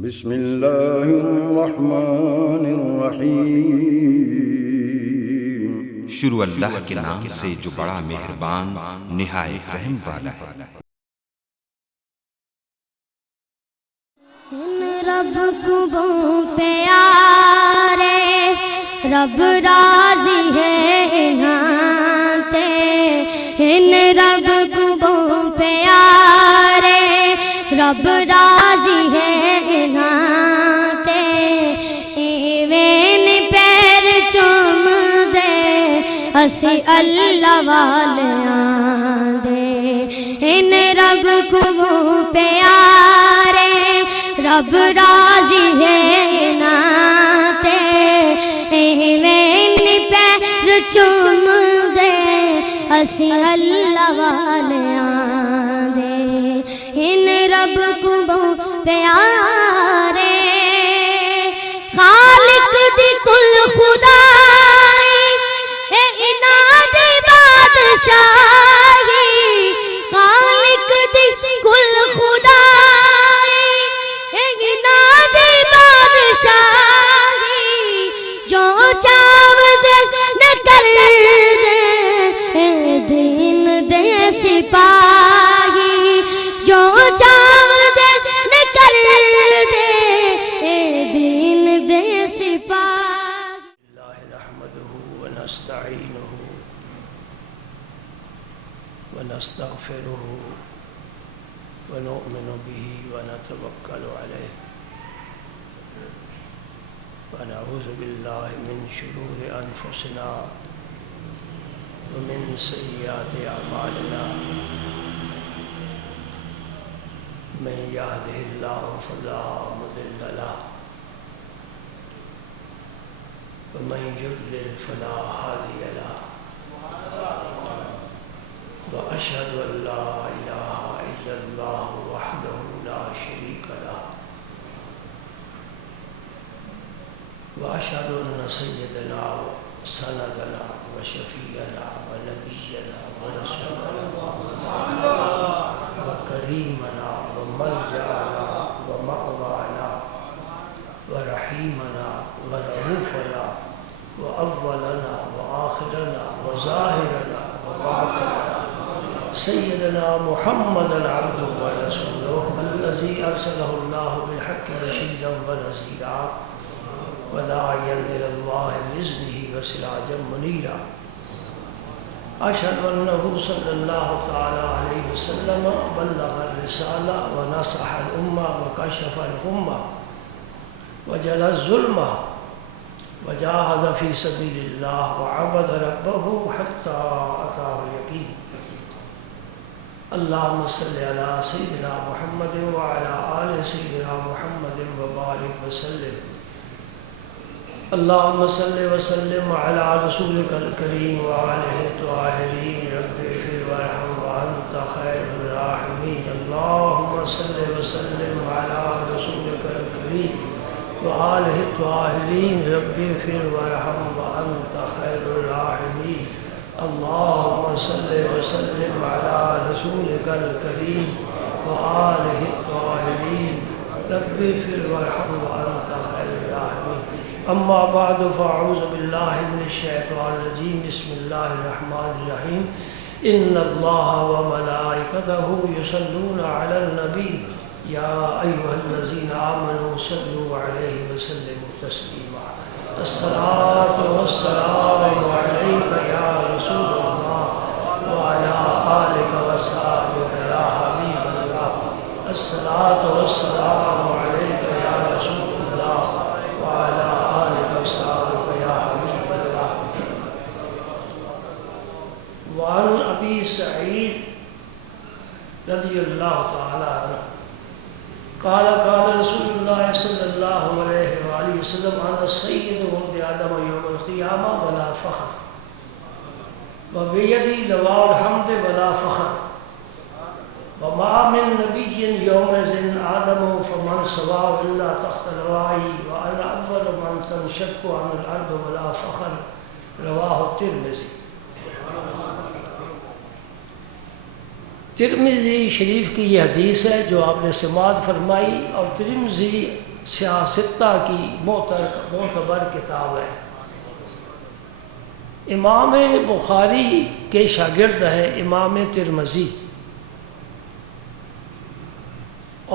بسم اللہ الرحمن الرحیم۔ شروع اللہ کے نام سے جو بڑا مہربان نہایت رحم والا ہے۔ رب کو پیارے رب راضی ہے نہاتے، ان رب کو پیارے رب راضی ہے نہاتے، ایویں پیر چوم دے اسی اللہ والیاں دے، ان رب کو پیارے رب راضی ہے ناتے، ایویں پیر چوم دے اسی اللہ والیاں دے، ان رب کو پیارے خالق دی کل خدائی اے اناد بادشاہی، خالق دی کل خدائی اے اناد بادشاہی، جو چاو دے کر دے اے دین دے سپاہی، جو چاو دے کر دے اے دین دے سپاہی۔ اللہ نحمده ونستعینه ونستغفره ونؤمن به ونتوکل علیہ ونعوذ باللہ من شرور انفسنا ومن سیئات اعمالنا، من یهده اللہ فلا مضل له ومن يضلل فلا هادي له، وأشهد أن لا إله إلا الله وحده لا شريك له، وأشهد أن سيدنا وسندنا وشفيعنا ونبينا ورسولنا وكريمنا وملجأنا ومأوانا ورحيمنا ورؤوفنا وأولنا وآخرنا وظاهرنا وباطننا سيدنا محمدا عبده ورسوله الذي أرسله الله بالحق بشيرا ونذيرا وداعيا إلى الله بإذنه وسراجا منيرا، أشهد أنه صلى الله تعالى عليه وسلم بلغ الرسالة ونصح الأمة وكشف الغمة وجلى الظلمة وجاهد في سبيل الله وعبد ربه حتى أتاه اليقين، اللهم صل على سيدنا محمد وعلى آل سيدنا محمد وبارك وسلم، اللهم صل وسلم على رسولك الكريم وآله الطاهرين، رب اغفر وارحم وأنت خير الراحمين، اللهم صل وسلم على رسولك الكريم وآله الطاهرين، رب اغفر وارحم وأنت خير الراحمين، اللهم صل وسلم على رسولك الكريم وآله الطاهرين، رب اغفر وارحم وأنت خير الراحمين، أما بعد فأعوذ بالله من الشيطان الرجيم، بسم الله الرحمن الرحيم، إن الله وملائكته يصلون على النبي يا أيها الذين آمنوا صلوا عليه وسلموا تسليما، الصلاة والسلام عليك يا رسول الله وعلى آلك وصحبك يا حبيب الله، الصلاة والسلام عليك يا رسول الله وعلى آلك وصحبك يا حبيب الله۔ وعن أبي سعيد رضي الله تعالى عنه قال قال رسول الله صلى الله عليه وآله وسلم أنا سيد ولد آدم يوم القيامة ولا فخر، وبيدي لواء الحمد ولا فخر، وما من نبي يومئذ آدم فمن سواه إلا تحت لوائي، وأنا أول من تنشق عن الأرض ولا فخر، رواه الترمذي۔ ترمذی شریف کی یہ حدیث ہے جو آپ نے سماعت فرمائی، اور ترمذی سیاستہ کی معتبر کتاب ہے۔ امام بخاری کے شاگرد ہے امام ترمذی،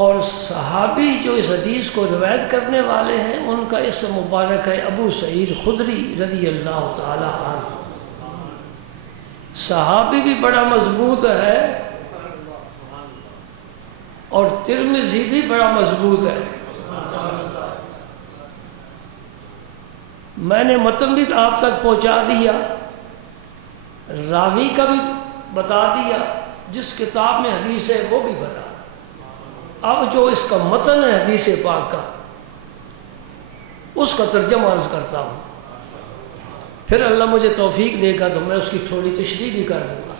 اور صحابی جو اس حدیث کو روایت کرنے والے ہیں ان کا اسم مبارک ہے ابو سعید خدری رضی اللہ تعالی عنہ۔ صحابی بھی بڑا مضبوط ہے اور ترمذی بھی بڑا مضبوط ہے۔ میں نے متن بھی آپ تک پہنچا دیا، راوی کا بھی بتا دیا، جس کتاب میں حدیث ہے وہ بھی بتا۔ اب جو اس کا متن ہے حدیث پاک کا، اس کا ترجمہ عرض کرتا ہوں، پھر اللہ مجھے توفیق دے گا تو میں اس کی تھوڑی تشریح بھی کر دوں گا۔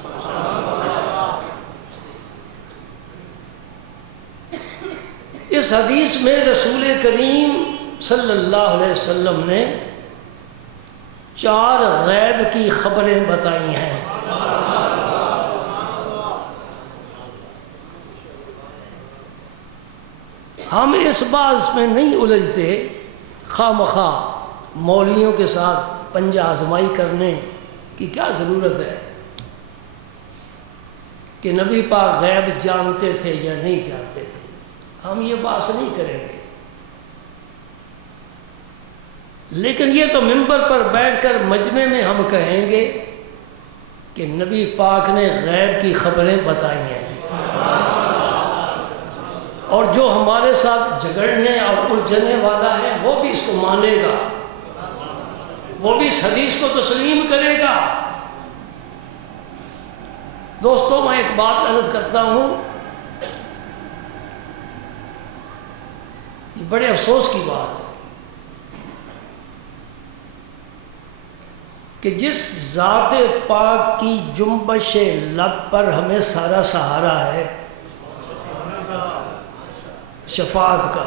اس حدیث میں رسول کریم صلی اللہ علیہ وسلم نے 4 غیب کی خبریں بتائی ہیں۔ ہم اس بات میں نہیں الجھتے، خواہ مخواہ مولویوں کے ساتھ پنجہ آزمائی کرنے کی کیا ضرورت ہے کہ نبی پاک غیب جانتے تھے یا نہیں جانتے تھے، ہم یہ بات نہیں کریں گے۔ لیکن یہ تو منبر پر بیٹھ کر مجمع میں ہم کہیں گے کہ نبی پاک نے غیب کی خبریں بتائی ہیں، اور جو ہمارے ساتھ جھگڑنے اور الجھنے والا ہے وہ بھی اس کو مانے گا، وہ بھی اس حدیث کو تسلیم کرے گا۔ دوستوں میں ایک بات عرض کرتا ہوں، یہ بڑے افسوس کی بات ہے کہ جس ذات پاک کی جنبش لب پر ہمیں سارا سہارا ہے شفاعت کا،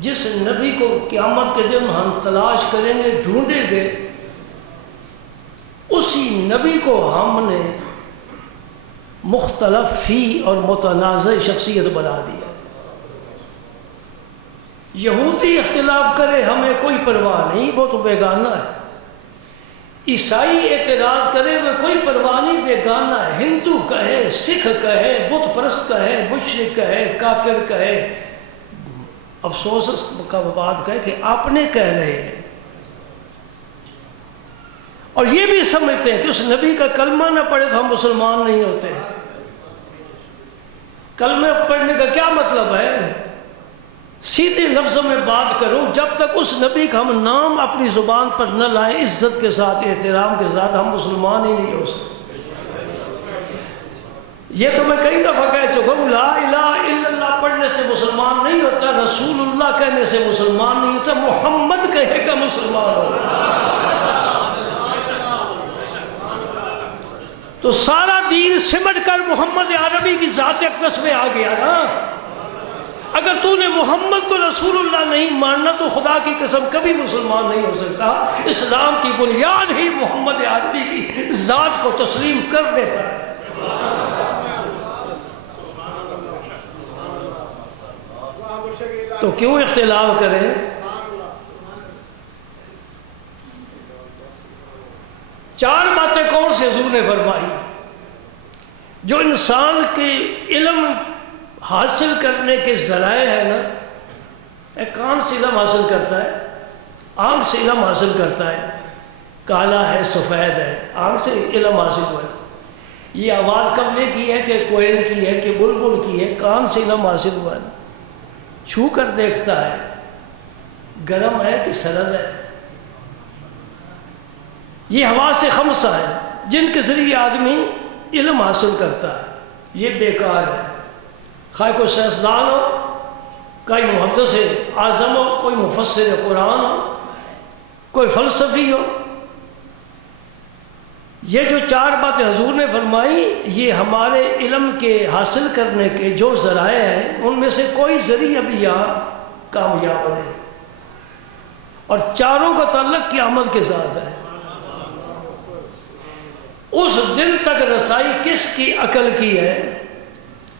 جس نبی کو قیامت کے دن ہم تلاش کریں گے، ڈھونڈیں گے، اسی نبی کو ہم نے مختلف فی اور متنازع شخصیت بنا دیا۔ یہودی اختلاف کرے ہمیں کوئی پرواہ نہیں، وہ تو بیگانہ ہے۔ عیسائی اعتراض کرے وہ کوئی پرواہ نہیں، بیگانہ ہے۔ ہندو کہے، سکھ کہے، بت پرست کہے، مشرک کہے، کافر کہے، افسوس کا بات کہے کہ آپ نے کہہ رہے ہیں، اور یہ بھی سمجھتے ہیں کہ اس نبی کا کلمہ نہ پڑھے تو ہم مسلمان نہیں ہوتے۔ کلمہ پڑھنے کا کیا مطلب ہے؟ سیدھے لفظوں میں بات کروں، جب تک اس نبی کا ہم نام اپنی زبان پر نہ لائیں عزت کے ساتھ، احترام کے ساتھ، ہم مسلمان ہی نہیں ہو سکتے۔ یہ تو میں کئی دفعہ کہہ چکا ہوں، لا الہ الا اللہ پڑھنے سے مسلمان نہیں ہوتا، رسول اللہ کہنے سے مسلمان نہیں ہوتا، محمد کہے گا مسلمان ہوتا۔ تو سارا دین سمٹ کر محمد عربی کی ذات اقدس میں آ گیا نا۔ اگر تو نے محمد کو رسول اللہ نہیں ماننا تو خدا کی قسم کبھی مسلمان نہیں ہو سکتا۔ اسلام کی بنیاد ہی محمد عربی کی ذات کو تسلیم کرنے پر ہے۔ تو کیوں اختلاف کریں؟ چار باتیں کون سے حضور نے فرمائی جو انسان کے علم حاصل کرنے کے ذرائع ہے نا؟ ایک کان سے علم حاصل کرتا ہے، آنکھ سے علم حاصل کرتا ہے، کالا ہے سفید ہے، آنکھ سے علم حاصل ہوا ہے۔ یہ آواز کبے کی ہے کہ کوئل کی ہے کہ بلبل کی ہے؟ کان سے علم حاصل ہوا ہے۔ چھو کر دیکھتا ہے گرم ہے کہ سرد ہے۔ یہ حواس خمسہ ہے جن کے ذریعے آدمی علم حاصل کرتا ہے، یہ بیکار ہے۔ خواہ کوئی سائنسدان ہو، کوئی محدث اعظم ہو، کوئی مفسر قرآن ہو، کوئی فلسفی ہو، یہ جو چار باتیں حضور نے فرمائی یہ ہمارے علم کے حاصل کرنے کے جو ذرائع ہیں ان میں سے کوئی ذریعہ بھی یہاں کامیاب نہیں، اور چاروں کا تعلق قیامت کے ساتھ ہے۔ اس دن تک رسائی کس کی عقل کی ہے،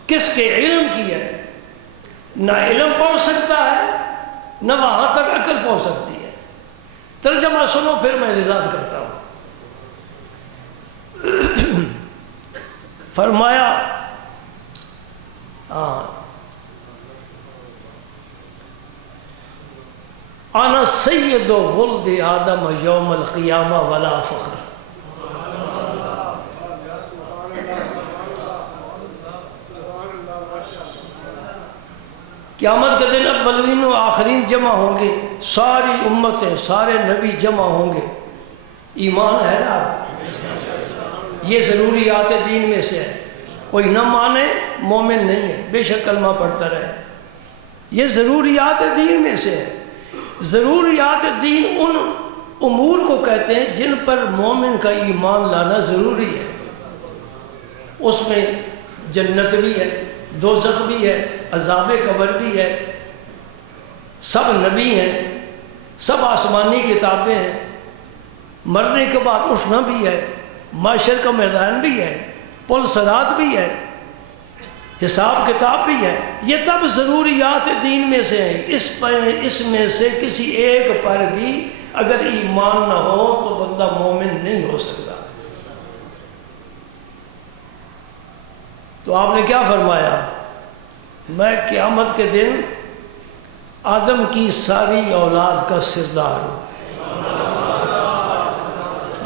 کس کے علم کی ہے؟ نہ علم پہنچ سکتا ہے، نہ وہاں تک عقل پہنچ سکتی ہے۔ ترجمہ سنو پھر میں وضاحت کرتا ہوں۔ فرمایا انا سید ولد آدم یوم القیامہ ولا فخر۔ قیامت کے دن اولین و آخرین جمع ہوں گے، ساری امتیں، سارے نبی جمع ہوں گے۔ ایمان ہے نا، یہ ضروریات دین میں سے ہے۔ کوئی نہ مانے مومن نہیں ہے، بے شک کلمہ پڑھتا رہے۔ یہ ضروریات دین میں سے ہے۔ ضروریات دین ان امور کو کہتے ہیں جن پر مومن کا ایمان لانا ضروری ہے۔ اس میں جنت بھی ہے، دوزخ بھی ہے، عذاب قبر بھی ہے، سب نبی ہیں، سب آسمانی کتابیں ہیں، مرنے کے بعد اٹھنا بھی ہے، محشر کا میدان بھی ہے، پل صراط بھی ہے، حساب کتاب بھی ہے۔ یہ تب ضروریات دین میں سے ہیں۔ اس میں سے کسی ایک پر بھی اگر ایمان نہ ہو تو بندہ مومن نہیں ہو سکتا۔ تو آپ نے کیا فرمایا؟ میں قیامت کے دن آدم کی ساری اولاد کا سردار ہوں۔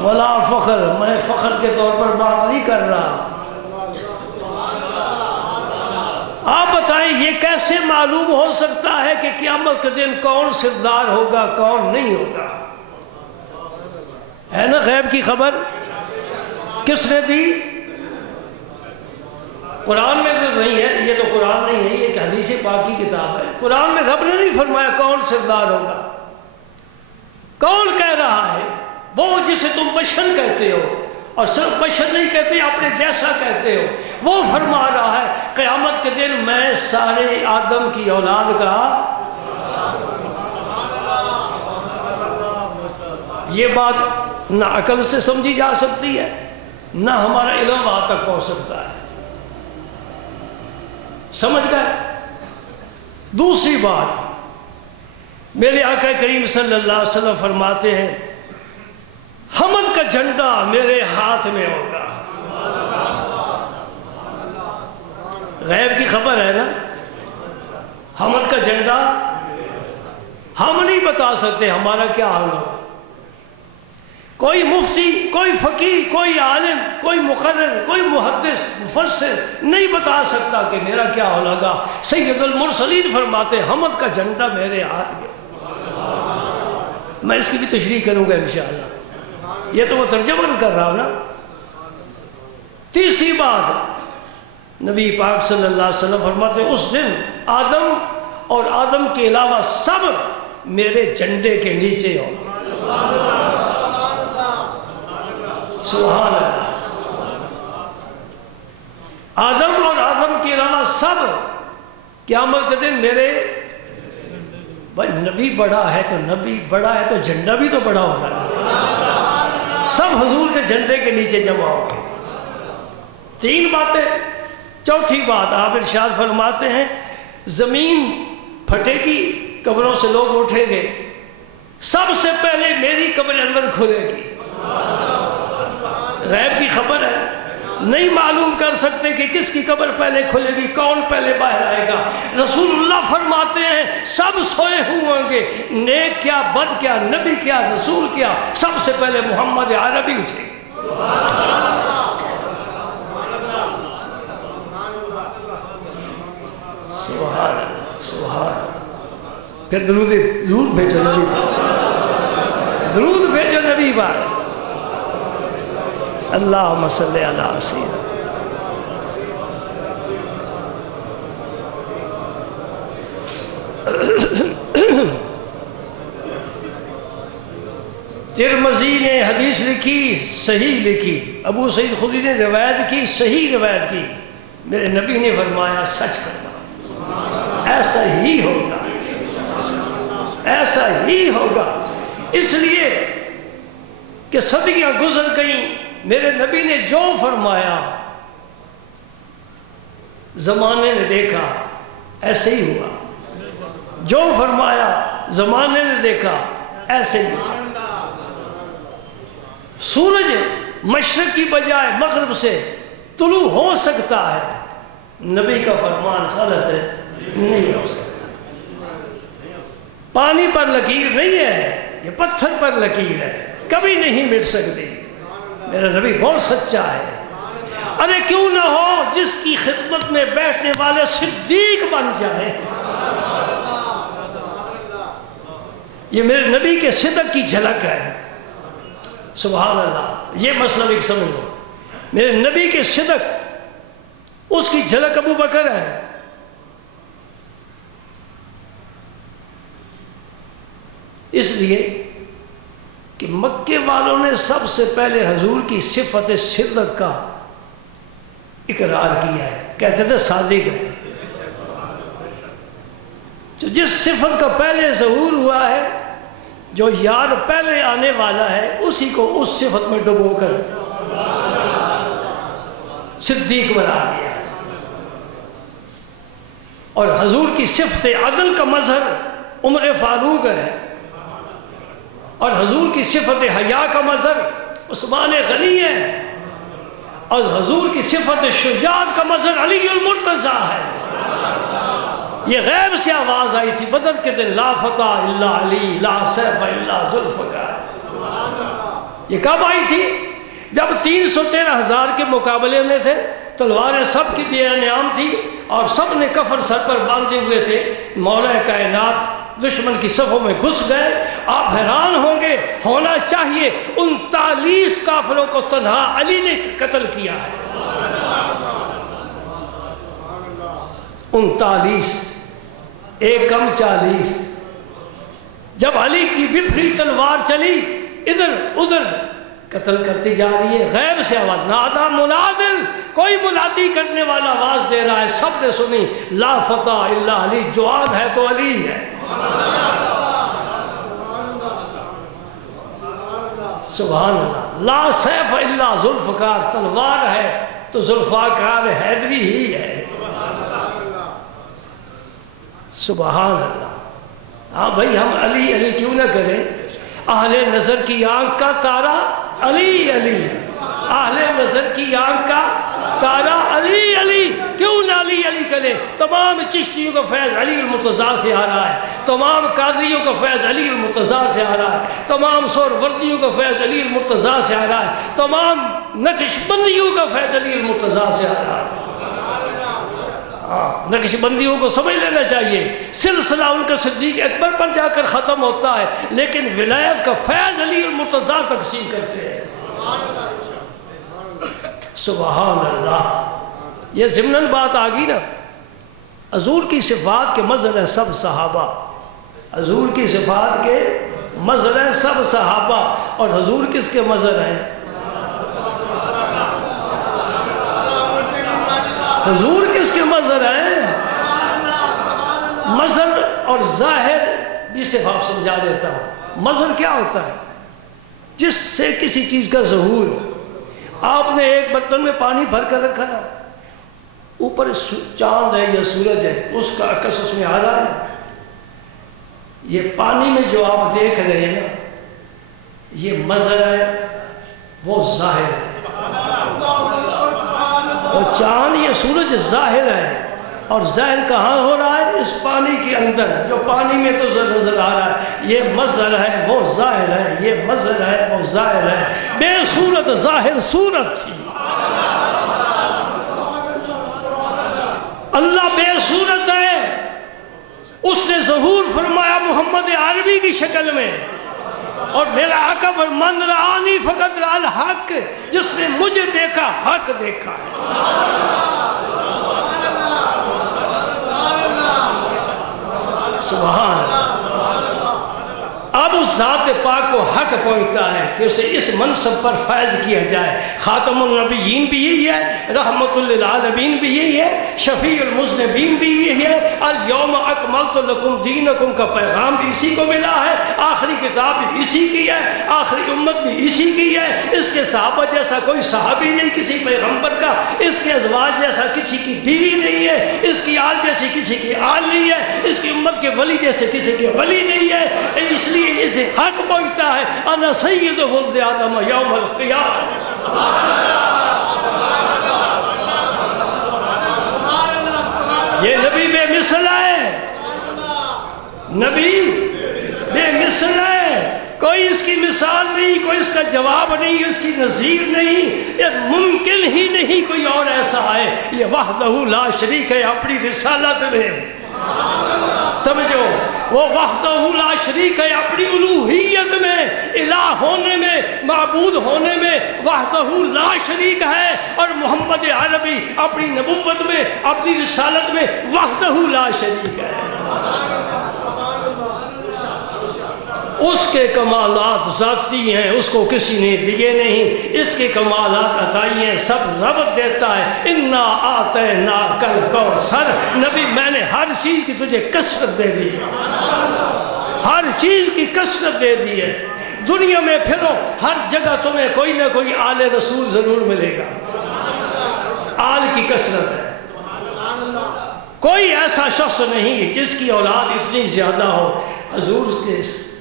ولا فخر، میں فخر کے طور پر بات نہیں کر رہا۔ آپ بتائیں یہ کیسے معلوم ہو سکتا ہے کہ قیامت کے دن کون سردار ہوگا کون نہیں ہوگا؟ ہے نا غیب کی خبر؟ کس نے دی؟ قرآن میں تو نہیں ہے، یہ تو قرآن نہیں ہے، یہ ایک حدیث پاک کی کتاب ہے۔ قرآن میں رب نے نہیں فرمایا کون سردار ہوگا۔ کون کہہ رہا ہے؟ وہ جسے تم بشر کہتے ہو، اور صرف بشر نہیں کہتے، اپنے جیسا کہتے ہو، وہ فرما رہا ہے قیامت کے دن میں سارے آدم کی اولاد کا۔ یہ بات نہ عقل سے سمجھی جا سکتی ہے، نہ ہمارا علم وہاں تک پہنچ سکتا ہے۔ سمجھ گئے؟ دوسری بات، میرے آقا کریم صلی اللہ علیہ وسلم فرماتے ہیں حمد کا جھنڈا میرے ہاتھ میں ہوگا۔ غیب کی خبر ہے نا، حمد کا جھنڈا ہم نہیں بتا سکتے ہمارا کیا حال ہوگا۔ کوئی مفتی، کوئی فقیہ، کوئی عالم، کوئی مقرر، کوئی محدث، مفسر نہیں بتا سکتا کہ میرا کیا ہوگا۔ سید المرسلین فرماتے ہیں حمد کا جھنڈا میرے ہاتھ میں۔ میں اس کی بھی تشریح کروں گا انشاءاللہ، یہ تو میں ترجمہ کر رہا ہوں نا۔ تیسری بات، نبی پاک صلی اللہ علیہ وسلم فرماتے ہیں اس دن آدم اور آدم کے علاوہ سب میرے جھنڈے کے نیچے ہوں۔ سبحان اللہ۔ آدم اور آدم کے علاوہ سب قیامت کے دن میرے، بھائی نبی بڑا ہے تو نبی بڑا ہے تو جھنڈا بھی تو بڑا ہوگا، سب حضور کے جھنڈے کے نیچے جمع ہوں گے۔ تین باتیں۔ چوتھی بات، آپ ارشاد فرماتے ہیں زمین پھٹے گی، قبروں سے لوگ اٹھیں گے، سب سے پہلے میری قبر اندر کھلے گی۔ غیب کی خبر ہے، نہیں معلوم کر سکتے کہ کس کی قبر پہلے کھلے گی، کون پہلے باہر آئے گا۔ رسول اللہ فرماتے ہیں سب سوئے ہوں گے، نیک کیا، بد کیا، نبی کیا، رسول کیا، سب سے پہلے محمد عربی اٹھے۔ سبحان اللہ، سبحان اللہ۔ پھر درود بھیجو نبی پر، درود بھیجو نبی پر۔ اللہم صلی علی سیدنا۔ ترمذی نے حدیث لکھی، صحیح لکھی، ابو سعید خدری نے روایت کی، صحیح روایت کی، میرے نبی نے فرمایا سچ فرمایا، ایسا ہی ہوگا، ایسا ہی ہوگا۔ اس لیے کہ صدیاں گزر گئیں، میرے نبی نے جو فرمایا زمانے نے دیکھا ایسے ہی ہوا، جو فرمایا زمانے نے دیکھا ایسے ہی ہوا۔ سورج مشرق کی بجائے مغرب سے طلوع ہو سکتا ہے، نبی کا فرمان غلط ہے، نہیں ہو سکتا۔ پانی پر لکیر نہیں ہے، یہ پتھر پر لکیر ہے، کبھی نہیں مٹ سکتی۔ میرا نبی بہت سچا ہے۔ ارے کیوں نہ ہو جس کی خدمت میں بیٹھنے والے صدیق بن جائیں۔ یہ میرے نبی کے صدق کی جھلک ہے، سبحان اللہ۔ یہ مسئلہ ایک سمجھو، میرے نبی کے صدق، اس کی جھلک ابو بکر ہے۔ اس لیے کہ مکے والوں نے سب سے پہلے حضور کی صفت صدق کا اقرار کیا ہے، کہتے تھے صادق ہے۔ تو جس صفت کا پہلے ظہور ہوا ہے، جو یار پہلے آنے والا ہے، اسی کو اس صفت میں ڈبو کر صدیق بنا دیا۔ اور حضور کی صفت عدل کا مظہر عمر فاروق ہے، اور حضور کی صفت حیا کا مظہر عثمان غنی ہے، اور حضور کی صفت شجاعت کا مظہر علی المرتضیٰ ہے۔ یہ غیب سے آواز آئی تھی بدر کے دن، لا فتح الا علی، لا سیف الا ذوالفقار۔ یہ کب آئی تھی؟ جب 313,000 کے مقابلے میں تھے، تلواریں سب کی بے انعام تھی، اور سب نے کفر سر پر باندھے ہوئے تھے۔ مولا کائنات دشمن کی صفوں میں گھس گئے۔ آپ حیران ہوں گے، ہونا چاہیے 39 کافروں کو تنہا علی نے قتل کیا ہے۔ 39، ایک کم 40۔ جب علی کی بپھری تلوار چلی، ادھر ادھر قتل کرتی جا رہی ہے۔ غیب سے آواز، نادا منادل، کوئی منادی کرنے والا آواز دے رہا ہے، سب نے سنی، لا فتح الا علی، جوان ہے تو علی ہے۔ سبحان اللہ۔ لا سیف الا ذوالفقار، تلوار ہے تو ذوالفقار حیدری ہی ہے۔ سبحان اللہ۔ ہاں بھائی، ہم علی علی کیوں نہ کریں؟ اہل نظر کی آنکھ کا تارا علی علی، اہل نظر کی آنکھ کا تارا علی علی، کیوں نہ علی علی کرے؟ تمام چشتیوں کا فیض علی المرتضیٰ سے آ رہا ہے، تمام قادریوں کا فیض علی المرتضیٰ سے آ رہا ہے، تمام سہروردیوں کا فیض علی المرتضیٰ سے آ رہا ہے، تمام نقش بندیوں کا فیض علی المرتضیٰ سے آ رہا ہے۔ نقش بندیوں کو سمجھ لینا چاہیے، سلسلہ ان کا صدیق اکبر پر جا کر ختم ہوتا ہے، لیکن ولایت کا فیض علی المرتضیٰ تقسیم کرتے ہیں۔ سبحان اللہ۔ یہ ضمناً بات آ گئی نا، حضور کی صفات کے مظہر ہے سب صحابہ، حضور کی صفات کے مظہر ہے سب صحابہ، اور حضور کس کے مظہر ہیں؟ حضور کس کے مظہر ہیں؟ مظہر اور ظاہر بھی صرف آپ سمجھا دیتا ہوں۔ مظہر کیا ہوتا ہے؟ جس سے کسی چیز کا ظہور ہو۔ آپ نے ایک برتن میں پانی بھر کر رکھا ہے، اوپر چاند ہے یا سورج ہے، اس کا عکس اس میں آ رہا ہے۔ یہ پانی میں جو آپ دیکھ رہے ہیں نا، یہ مظہر ہے، وہ ظاہر ہے۔ اور چاند یا سورج ظاہر ہے، اور ظاہر کہاں ہو رہا ہے؟ اس پانی کے اندر، جو پانی میں تو نظر آ رہا ہے۔ یہ مظہر ہے، وہ ظاہر ہے، یہ مظہر ہے، وہ ظاہر ہے۔ بے صورت ظاہر صورت تھی، اللہ بے صورت ہے، اس نے ظہور فرمایا محمد عربی کی شکل میں، اور میرا آقا من رآنی فقط رأى الحق، جس نے مجھے دیکھا حق دیکھا ہے۔ سبحان اللہ۔ اب اس ذات پاک کو حق پہنچتا ہے کہ اسے اس منصب پر فائز کیا جائے۔ خاتم النبیین بھی یہی ہے، رحمت للعالمین بھی یہی ہے، شفیع المذنبین بھی یہی ہے، الیوم اکملت لکم دینکم کا پیغام بھی اسی کو ملا ہے، آخری کتاب بھی اسی کی ہے، آخری امت بھی اسی کی ہے۔ اس کے صحابہ جیسا کوئی صحابی نہیں کسی پیغمبر کا، اس کے ازواج جیسا کسی کی بیوی نہیں ہے، اس کی آل جیسی کسی کی آل نہیں ہے، اس کی امت کے ولی جیسے کسی کے ولی نہیں ہے، اس لیے اسے حق پہنچتا ہے، انا سید ولد آدم یوم القیامہ۔ یہ نبی بے مثل ہے، نبی بے مثل ہے، کوئی اس کی مثال نہیں، کوئی اس کا جواب نہیں، اس کی نظیر نہیں، یہ ممکن ہی نہیں کوئی اور ایسا ہے۔ یہ وحدہ لا شریک ہے اپنی رسالت میں، سمجھو، وہ وحدہ لا شریک ہے اپنی الوہیت میں، الہ ہونے میں، معبود ہونے میں وحدہ لا شریک ہے، اور محمد عربی اپنی نبوت میں، اپنی رسالت میں وحدہ لا شریک ہے۔ اس کے کمالات ذاتی ہیں، اس کو کسی نے دیے نہیں، اس کے کمالات عطائی ہیں، سب رب دیتا ہے۔ انا اعطیناک الکوثر، نبی میں نے ہر چیز کی تجھے کثرت دے دی، ہر چیز کی کثرت دے دی ہے۔ دنیا میں پھرو، ہر جگہ تمہیں کوئی نہ کوئی آل رسول ضرور ملے گا، آل کی کثرت ہے۔ کوئی ایسا شخص نہیں جس کی اولاد اتنی زیادہ ہو۔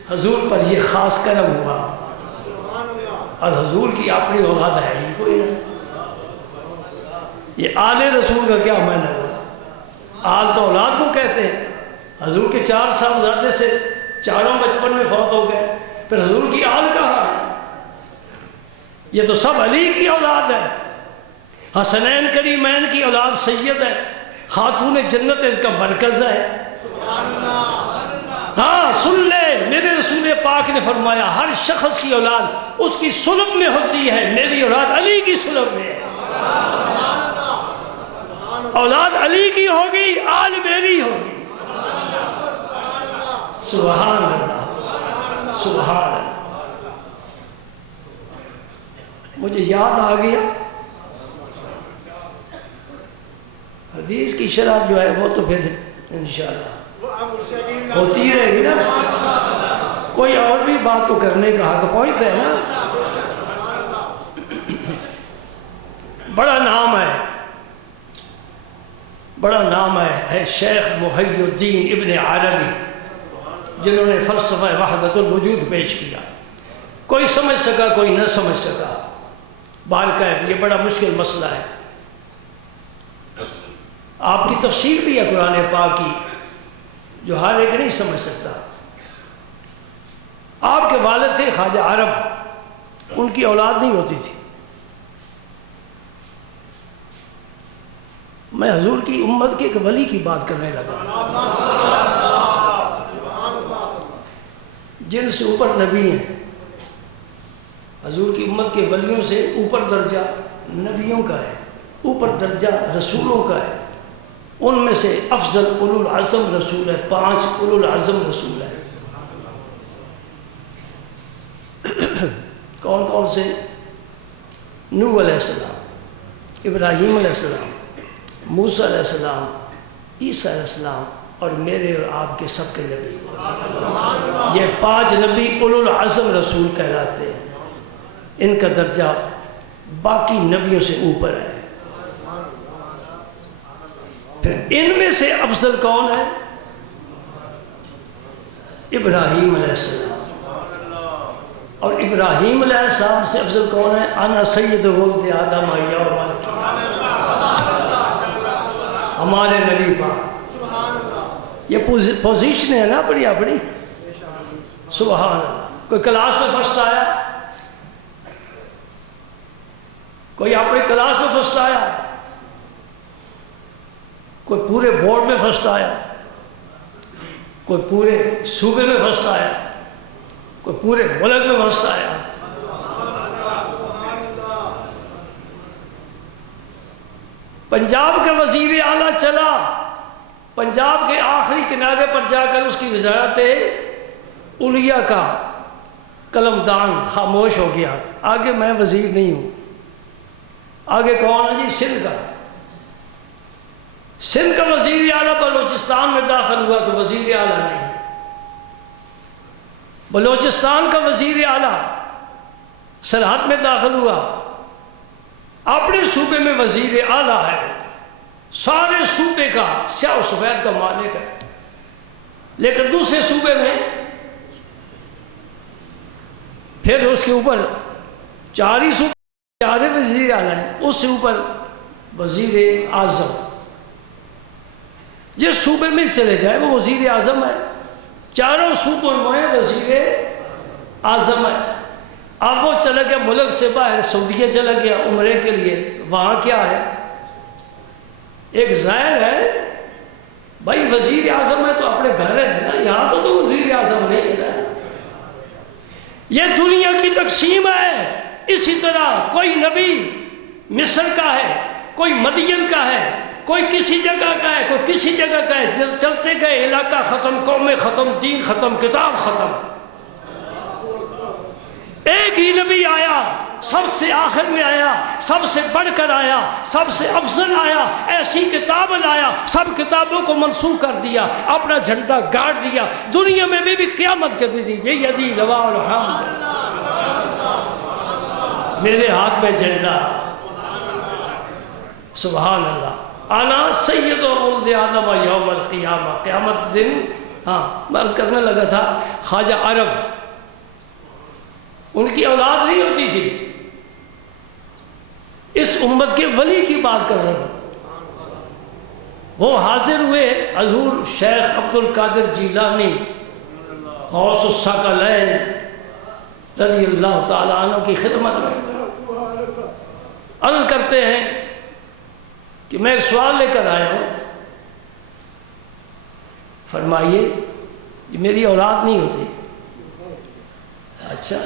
حضور پر یہ خاص کرم ہوا، اور حضور کی اپنی اولاد ہے ہی کوئی نہیں۔ یہ آل رسول کا کیا معنی ہوا؟ آل تو اولاد کو کہتے ہیں۔ حضور کے 4 صاحبزادے سے چاروں بچپن میں فوت ہو گئے، پھر حضور کی آل کہاں ہے؟ یہ تو سب علی کی اولاد ہے، حسنین کریمین کی اولاد سید ہے، خاتون جنت ان کا مرکز ہے۔ ہاں سن لے، میرے رسول پاک نے فرمایا ہر شخص کی اولاد اس کی صلب میں ہوتی ہے، میری اولاد علی کی صلب میں ہے۔ اولاد علی کی ہوگی، آل میری ہوگی۔ سبحان اللہ، سبحان اللہ۔ مجھے یاد آ گیا، حدیث کی شرح جو ہے وہ تو پھر انشاءاللہ ہوتی رہے گی نا، کوئی اور بھی بات تو کرنے کا حق پہنچتا ہے نا۔ بڑا نام ہے، بڑا نام ہے شیخ محی الدین ابن عربی، جنہوں نے فلسفہ وحدت الوجود پیش کیا۔ کوئی سمجھ سکا، کوئی نہ سمجھ سکا، بہرکیف یہ بڑا مشکل مسئلہ ہے۔ آپ کی تفسیر بھی ہے قرآن پاک کی، جو ہر ایک نہیں سمجھ سکتا۔ آپ کے والد تھے خواجہ عرب، ان کی اولاد نہیں ہوتی تھی۔ میں حضور کی امت کے ایک ولی کی بات کرنے لگا، جن سے اوپر نبی ہیں۔ حضور کی امت کے ولیوں سے اوپر درجہ نبیوں کا ہے، اوپر درجہ رسولوں کا ہے۔ ان میں سے افضل اولو العزم رسول ہے، 5 اولو العزم رسول ہے۔ کون کون سے؟ نوح علیہ السلام، ابراہیم علیہ السلام، موسیٰ علیہ السلام، عیسیٰ علیہ السلام، اور میرے اور آپ کے سب کے نبی۔ یہ 5 نبی اولو العزم رسول کہلاتے ہیں۔ ان کا درجہ باقی نبیوں سے اوپر ہے۔ پھر ان میں سے افضل کون ہے؟ ابراہیم علیہ السلام۔ اور ابراہیم علیہ السلام سے افضل کون ہے؟ انا سید ولد آدم یوم القیامہ، ہمارے نبی پاک۔ یہ پوزیشن ہے نا اپنی اپنی، سبحان اللہ۔ کوئی کلاس میں فرسٹ آیا، کوئی اپنی کلاس میں فرسٹ آیا، کوئی پورے بورڈ میں فرسٹ آیا، کوئی پورے صوبے میں فرسٹ آیا، کوئی پورے ملک میں فرسٹ آیا۔ پنجاب کے وزیر اعلیٰ چلا، پنجاب کے آخری کنارے پر جا کر اس کی وزارت علیہ کا قلم دان خاموش ہو گیا، آگے میں وزیر نہیں ہوں، آگے کون ہے جی؟ سندھ کا، سندھ کا وزیر اعلیٰ بلوچستان میں داخل ہوا تو وزیر اعلیٰ نہیں، بلوچستان کا وزیر اعلیٰ سرحد میں داخل ہوا، اپنے صوبے میں وزیر اعلیٰ ہے، سارے صوبے کا سیاہ و سفید کا مالک ہے، لیکن دوسرے صوبے میں پھر اس کے اوپر 4 ہی صوبے 4 وزیر اعلیٰ ہیں، اس سے اوپر وزیر اعظم، جس صوبے میں چلے جائے وہ وزیر اعظم ہے، 4 صوبوں میں وزیر اعظم ہے۔ اب وہ چلا گیا ملک سے باہر، سعودیہ چلا گیا عمرے کے لیے، وہاں کیا ہے؟ ایک ظاہر ہے بھائی وزیر اعظم ہے تو اپنے گھر ہے نا، یہاں تو وزیر اعظم نہیں ہے۔ یہ دنیا کی تقسیم ہے۔ اسی طرح کوئی نبی مصر کا ہے، کوئی مدین کا ہے، کوئی کسی جگہ کا ہے، کوئی کسی جگہ کا ہے، چلتے گئے علاقہ ختم، قوم ختم، دین ختم، کتاب ختم۔ ایک ہی نبی آیا، سب سے آخر میں آیا، سب سے بڑھ کر آیا، سب سے افضل آیا، ایسی کتاب لایا، سب کتابوں کو منسوخ کر دیا، اپنا جھنڈا گاڑ دیا، دنیا میں بھی قیامت کر دی، بیدی لواء الحمد، میرے ہاتھ میں جھنڈا، سبحان اللہ، انا سید ولد آدم یوم القیامہ، قیامت دن۔ ہاں میں عرض کرنے لگا تھا خواجہ عرب، ان کی اولاد نہیں ہوتی تھی، اس امت کے ولی کی بات کر رہے ہیں، وہ حاضر ہوئے حضور شیخ عبد القادر جیلانی غوث الثقلین رضی اللہ تعالیٰ عنہ کی خدمت میں، عرض کرتے ہیں کہ میں ایک سوال لے کر آیا ہوں، فرمائیے، یہ میری اولاد نہیں ہوتی۔ اچھا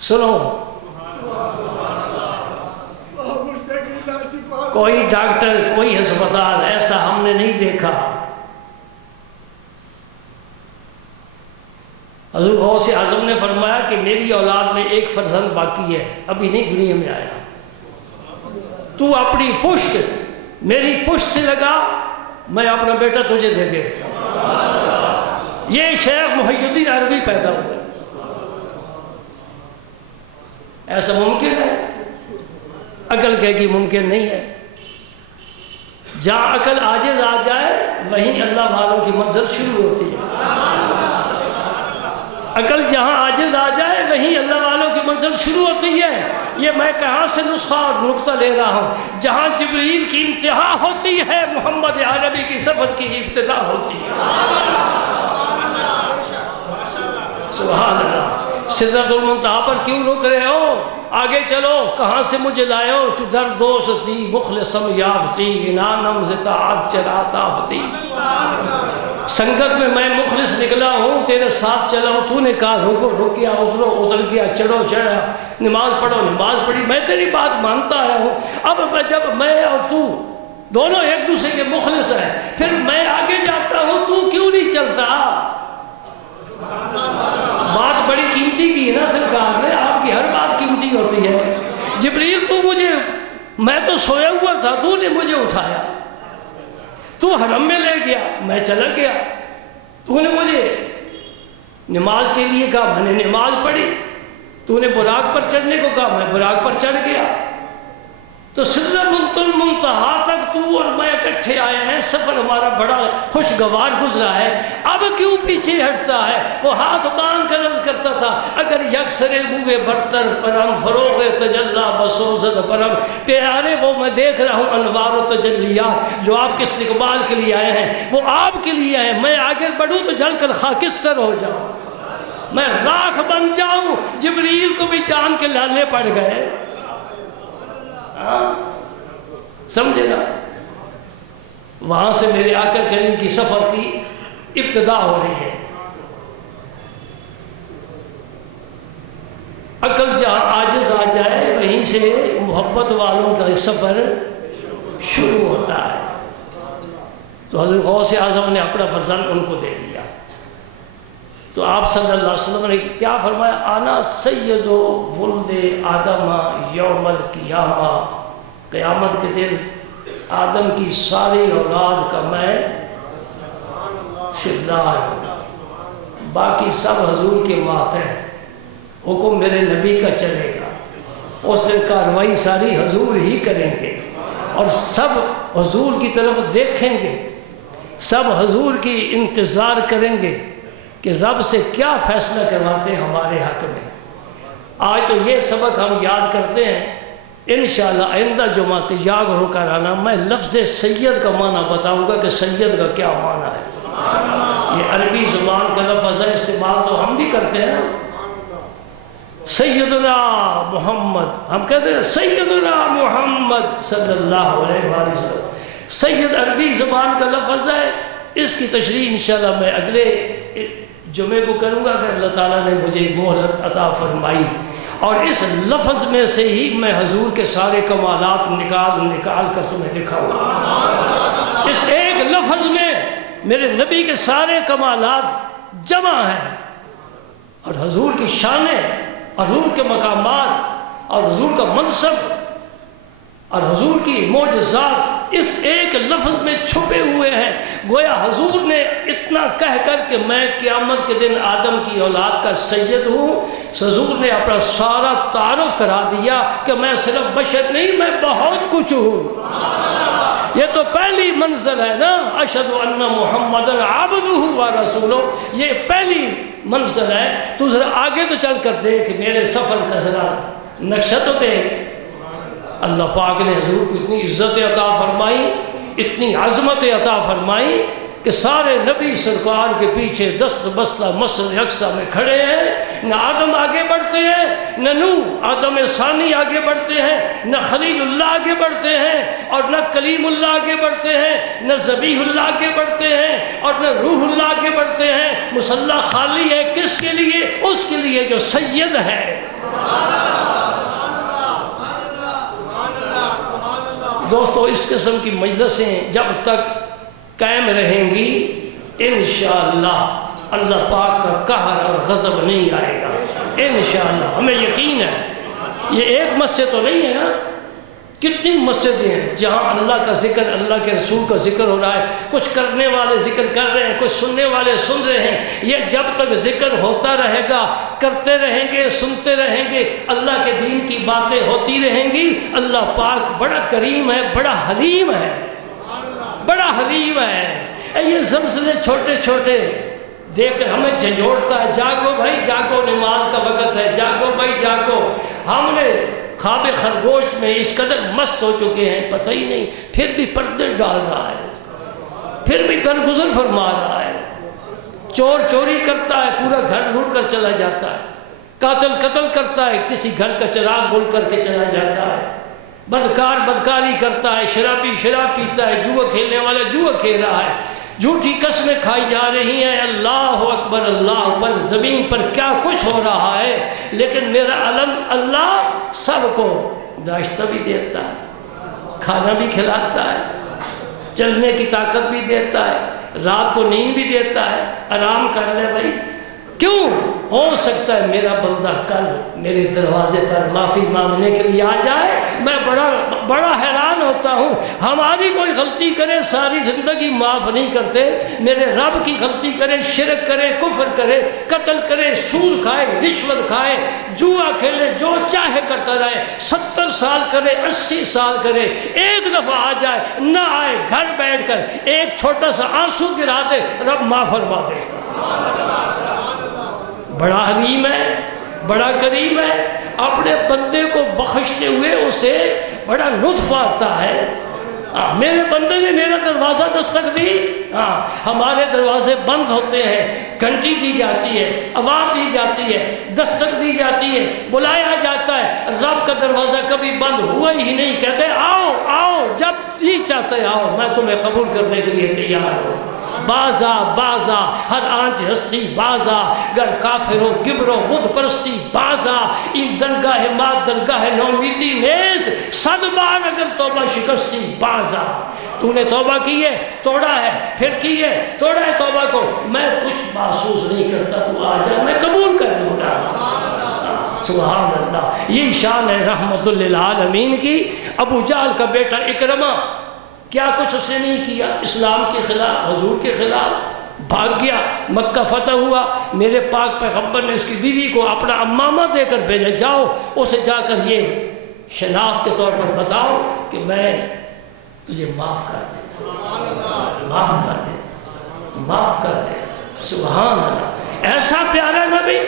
سنو، کوئی ڈاکٹر، کوئی ہسپتال ایسا ہم نے نہیں دیکھا۔ حضور غوث اعظم نے فرمایا کہ میری اولاد میں ایک فرزند باقی ہے، ابھی نہیں دنیا میں آیا، تو اپنی پشت میری پشت سے لگا، میں اپنا بیٹا تجھے دے دیتا ہوں۔ یہ شیخ محی الدین عربی پیدا ہوئے۔ ایسا ممکن ہے؟ عقل کہے گی ممکن نہیں ہے۔ جہاں عقل عاجز آ جائے وہیں اللہ والوں کی منزل شروع ہوتی ہے۔ عقل جہاں عاجز آ جائے وہیں اللہ والوں کی منزل شروع ہوتی ہے۔ یہ میں کہاں سے نسخہ اور نقطہ لے رہا ہوں؟ جہاں جبریل کی انتہا ہوتی ہے محمد عربی کی سفر کی ابتدا ہوتی ہے۔ سبحان اللہ۔ سدرۃ المنتہا پر کیوں رک رہے ہو؟ آگے چلو، کہاں سے مجھے لائے ہو؟ چدر دوستی مخلصم یابتی انانم زتاعت چراتافتی۔ سنگت میں مخلص نکلا ہوں، تیرے ساتھ چلا ہوں، تو نے کہا رکو، رک گیا، اترو، اتر گیا، چڑھو، چڑھا، نماز پڑھو، نماز پڑھی، میں تیری بات مانتا آیا ہوں۔ اب جب میں اور تو دونوں ایک دوسرے کے مخلص ہیں، پھر میں آگے جاتا ہوں، تو کیوں نہیں چلتا؟ بات بڑی قیمتی کی ہے نا سرکار نے، آپ کی ہر بات قیمتی ہوتی ہے۔ جبریل تو مجھے، میں تو سویا ہوا تھا، تو نے مجھے اٹھایا، تو حرم میں لے گیا، میں چلا گیا، تو نے مجھے نماز کے لیے کہا، میں نے نماز پڑھی، تو نے براق پر چڑھنے کو کہا، میں براق پر چڑھ گیا۔ تو سدرۃ المنتہا تک تو اور میں اکٹھے آئے ہیں، سفر ہمارا بڑا خوشگوار گزرا ہے، اب کیوں پیچھے ہٹتا ہے؟ وہ ہاتھ باندھ کر عرض کرتا تھا، اگر یکسر بوئے برتر پرم فروغ تجلی بسوزد پرم، پیارے وہ میں دیکھ رہا ہوں انوار و تجلیات جو آپ کے استقبال کے لیے آئے ہیں، وہ آپ کے لیے آئے ہیں، میں آگے بڑھوں تو جل کر خاکستر ہو جاؤں، میں راکھ بن جاؤں۔ جبریل کو بھی جان کے لالے پڑ گئے، سمجھے نا؟ وہاں سے میرے آقا کریم کی سفر کی ابتدا ہو رہی ہے۔ عقل جہاں عاجز آ جائے وہیں سے محبت والوں کا سفر شروع ہوتا ہے۔ تو حضرت غوث اعظم نے اپنا فرزند ان کو دے دیا۔ تو آپ صلی اللہ علیہ وسلم نے کیا فرمایا؟ آنا سید ولد آدم یوم القیامہ، قیامت کے دن آدم کی ساری اولاد کا میں سردار ہوں، باقی سب حضور کے ماتحت، حکم میرے نبی کا چلے گا، اس دن کارروائی ساری حضور ہی کریں گے، اور سب حضور کی طرف دیکھیں گے، سب حضور کی انتظار کریں گے کہ رب سے کیا فیصلہ کرواتے ہیں ہمارے حق میں۔ آج تو یہ سبق ہم یاد کرتے ہیں، انشاءاللہ آئندہ جمعہ یاد ہو کر آنا، میں لفظ سید کا معنی بتاؤں گا کہ سید کا کیا معنی ہے۔ یہ عربی زبان کا لفظ ہے، استعمال تو ہم بھی کرتے ہیں، سیدنا محمد، ہم کہتے ہیں سیدنا محمد صلی اللہ علیہ وآلہ وسلم، سید عربی زبان کا لفظ ہے۔ اس کی تشریح انشاءاللہ میں اگلے جمعے کو کروں گا کہ اللہ تعالیٰ نے مجھے مہلت عطا فرمائی، اور اس لفظ میں سے ہی میں حضور کے سارے کمالات نکال کر تمہیں دکھاؤں گا۔ اس ایک لفظ میں میرے نبی کے سارے کمالات جمع ہیں، اور حضور کی شانیں، اور حضور کے مقامات، اور حضور کا منصب، اور حضور کی معجزات اس ایک لفظ میں چھپے ہوئے ہیں۔ گویا حضور نے اتنا کہہ کر کہ میں قیامت کے دن آدم کی اولاد کا سید ہوں، حضور نے اپنا سارا تعارف کرا دیا کہ میں صرف بشر نہیں، میں بہت کچھ ہوں۔ یہ تو پہلی منزل ہے نا، اشہد ان محمد عبدہ و رسولہ، یہ پہلی منزل ہے۔ تو ذرا آگے تو چل کر دیکھ، میرے سفر کا ذرا نقشہ تو دیکھ۔ اللہ پاک نے حضور کو اتنی عزت عطا فرمائی، اتنی عظمت عطا فرمائی کہ سارے نبی سرکار کے پیچھے دست بستہ مسجد اقصیٰ میں کھڑے ہیں۔ نہ آدم آگے بڑھتے ہیں، نہ نوح آدم ثانی آگے بڑھتے ہیں، نہ خلیل اللہ آگے بڑھتے ہیں، اور نہ کلیم اللہ آگے بڑھتے ہیں، نہ ذبیح اللہ آگے بڑھتے ہیں، اور نہ روح اللہ آگے بڑھتے ہیں۔ مصلی خالی ہے کس کے لیے؟ اس کے لیے جو سید ہے۔ دوستو، اس قسم کی مجلسیں جب تک قائم رہیں گی، انشاءاللہ اللہ پاک کا قہر اور غضب نہیں آئے گا، انشاءاللہ ہمیں یقین ہے۔ یہ ایک مسجد تو نہیں ہے نا، کتنی مسجدیں ہیں جہاں اللہ کا ذکر، اللہ کے رسول کا ذکر ہو رہا ہے، کچھ کرنے والے ذکر کر رہے ہیں، کچھ سننے والے سن رہے ہیں۔ یہ جب تک ذکر ہوتا رہے گا، کرتے رہیں گے، سنتے رہیں گے، اللہ کے دین کی باتیں ہوتی رہیں گی۔ اللہ پاک بڑا کریم ہے، بڑا حلیم ہے، بڑا حلیم ہے۔ یہ زلزلے چھوٹے چھوٹے دیکھ کر ہمیں جھنجھوڑتا ہے، جاگو بھائی جاگو، نماز کا وقت ہے، جاگو بھائی جاگو۔ ہم نے خواب خرگوش میں اس قدر مست ہو چکے ہیں، پتہ ہی نہیں، پھر بھی پردے ڈال رہا ہے، پھر بھی درگزر فرما رہا ہے۔ چور چوری کرتا ہے، پورا گھر لوٹ کر چلا جاتا ہے، قاتل قتل کرتا ہے، کسی گھر کا چراغ گل کر کے چلا جاتا ہے، بدکار بدکاری کرتا ہے، شرابی شراب پیتا ہے، جوا کھیلنے والا جوا کھیل رہا ہے، جھوٹی قسمیں کھائی جا رہی ہیں۔ اللہ اکبر اللہ اکبر، زمین پر کیا کچھ ہو رہا ہے، لیکن میرا علم اللہ سب کو ناشتہ بھی دیتا ہے، کھانا بھی کھلاتا ہے، چلنے کی طاقت بھی دیتا ہے، رات کو نیند بھی دیتا ہے۔ آرام کر لے بھائی، کیوں؟ ہو سکتا ہے میرا بندہ کل میرے دروازے پر معافی مانگنے کے لیے آ جائے۔ میں بڑا حیران ہوتا ہوں، ہماری کوئی غلطی کرے ساری زندگی معاف نہیں کرتے، میرے رب کی غلطی کرے، شرک کرے، کفر کرے، قتل کرے، سود کھائے، رشوت کھائے، جوا کھیلے، جو چاہے کرتا رہے، 70 سال کرے، 80 سال کرے، ایک دفعہ آ جائے، نہ آئے، گھر بیٹھ کر ایک چھوٹا سا آنسو گرا دے، رب معاف فرما دے۔ بڑا حلیم ہے، بڑا کریم ہے، اپنے بندے کو بخشتے ہوئے اسے بڑا لطف آتا ہے۔ میرے بندے نے میرا دروازہ دستک دی، ہمارے دروازے بند ہوتے ہیں، گھنٹی دی جاتی ہے، آواز دی جاتی ہے، دستک دی جاتی ہے، بلایا جاتا ہے، رب کا دروازہ کبھی بند ہوا ہی نہیں، کہتے آؤ آؤ، جب جی چاہتے آؤ، میں تمہیں قبول کرنے کے لیے تیار ہوں۔ بازا بازا، ہر آنچ ہستی بازا، گر کافر و گبر و بت پرستی بازا، این درگاہ مات درگاہ نومیدی نیز، صد بار اگر توبہ شکستی بازا۔ تو نے توبہ کی ہے، توڑا ہے، پھر کی ہے، توڑا ہے توبہ کو، میں کچھ محسوس نہیں کرتا، تو آ جا میں قبول کر لوں گا۔ سبحان اللہ، یہی شان ہے رحمت للعالمین کی۔ ابو جہل کا بیٹا اکرمہ، کیا کچھ اس نے نہیں کیا اسلام کے خلاف، حضور کے خلاف، بھاگ گیا، مکہ فتح ہوا، میرے پاک پیغمبر نے اس کی بیوی کو اپنا امامہ دے کر بھیجا، جاؤ اسے جا کر یہ شناخت کے طور پر بتاؤ کہ میں تجھے معاف کر دیتا ہوں، معاف کر دیتا ہوں، معاف کر دیتا ہوں۔ سبحان اللہ، ایسا پیارا نبی،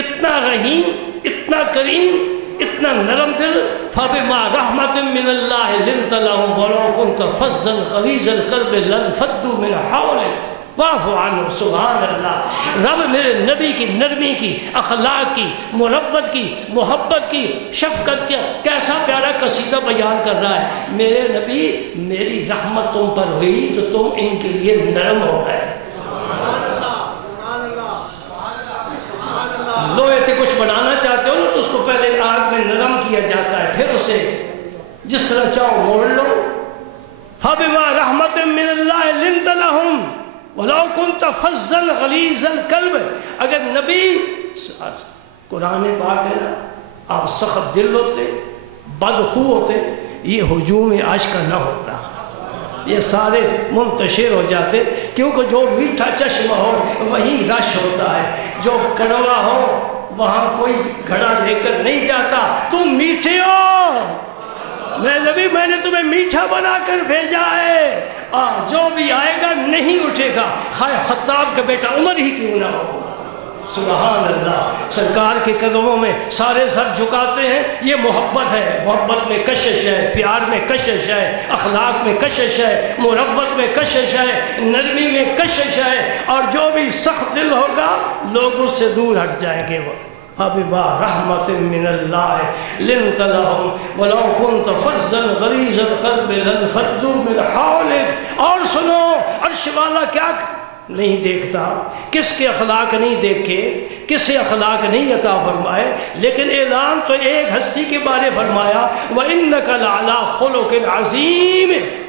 اتنا رحیم، اتنا کریم، اتنا نرم دل۔ فَبِمَا رَحْمَةٍ مِّنَ اللَّهِ لِنْتَ لَهُمْ وَلَوْ كُنْتَ فَظًّا غَلِيظَ الْقَلْبِ لَانفَضُّوا مِنْ حَوْلِكَ فَاعْفُ عَنْهُمْ۔ سبحان اللہ، رب میرے نبی کی نرمی کی، اخلاق کی، مربت کی، محبت کی، شفقت کی کیسا پیارا قصیدہ بیان کر رہا ہے۔ میرے نبی، میری رحمت تم پر ہوئی تو تم ان کے لیے نرم ہو گئے۔ لوہے سے کچھ بنانا چاہتے ہو تو اس کو پہلے آگ میں نرم کیا جاتا ہے، پھر اسے جس طرح چاہو موڑ لو۔ فَبِمَا رَحْمَةٍ مِّنَ اللَّهِ لِنْتَ لَهُمْ وَلَوْ كُنْتَ فَظًّا غَلِيظَ الْقَلْبِ۔ اگر نبی، قرآن پاک ہے نا، آپ سخت دل ہوتے، بدخو ہوتے، یہ ہجوم عشق نہ ہوتا، یہ سارے منتشر ہو جاتے، کیونکہ جو میٹھا چشمہ ہو وہی رش ہوتا ہے، جو کڑوا ہو وہاں کوئی گھڑا لے کر نہیں جاتا۔ تم میٹھے ہو، میں نبی، میں نے تمہیں میٹھا بنا کر بھیجا ہے، جو بھی آئے گا نہیں اٹھے گا، خواہ خطاب کا بیٹا عمر ہی کیوں نہ ہو۔ سبحان اللہ، سرکار کے قدموں میں سارے سر جھکاتے ہیں، یہ محبت ہے۔ محبت میں کشش ہے، پیار میں کشش ہے، اخلاق میں کشش ہے، مربت میں کشش ہے، نرمی میں کشش ہے، اور جو بھی سخت دل ہوگا لوگ اس سے دور ہٹ جائیں گے۔ وہ فَبِمَا رَحْمَةٍ مِّنَ اللَّهِ لِنْتَ لَهُمْ وَلَوْ كُنْتَ فَظًّا غَلِيظَ الْقَلْبِ لَانفَضُّوا مِنْ حَوْلِكَ۔ اور سنو، عرش والا کیا نہیں دیکھتا، کس کے اخلاق نہیں دیکھے، کس سے اخلاق نہیں عطا فرمائے، لیکن اعلان تو ایک ہستی کے بارے فرمایا، وَإِنَّكَ لَعَلَىٰ خُلُقٍ عَظِيمٍ۔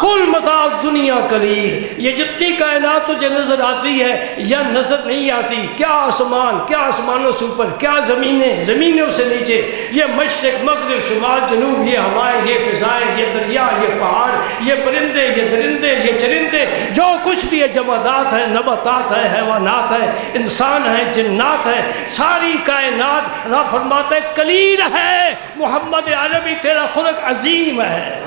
کل متاع دنیا قلیل، یہ جتنی کائنات تجھے نظر آتی ہے یا نظر نہیں آتی، کیا آسمان، کیا آسمانوں سے اوپر، کیا زمینیں، زمینوں سے نیچے، یہ مشرق مغرب شمال جنوب، یہ ہوائیں، یہ فضائیں، یہ دریا، یہ پہاڑ، یہ پرندے، یہ درندے، یہ چرندے، جو کچھ بھی ہے، جمادات ہے، نباتات ہے، حیوانات ہے، انسان ہے، جنات ہے، ساری کائنات رب فرماتے قلیل ہے، محمد عربی تیرا خلق عظیم ہے۔